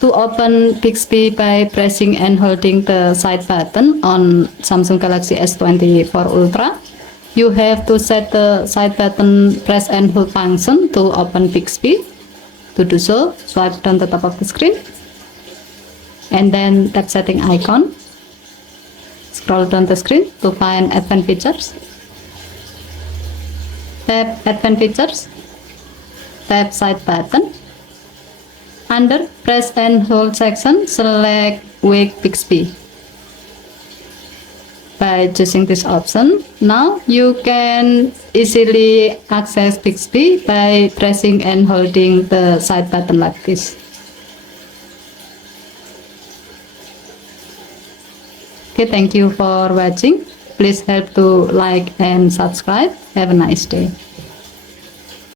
To open Bixby by pressing and holding the side button on Samsung Galaxy S24 Ultra, you have to set the side button press and hold function to open Bixby. To do so, swipe down the top of the screen and then tap setting icon. Scroll down the screen to find advanced features. Tap advanced features. Tap side button. Under press and hold section, select Wake Bixby. By choosing this option, now you can easily access Bixby by pressing and holding the side button like this. Okay, thank you for watching. Please help to like and subscribe. Have a nice day.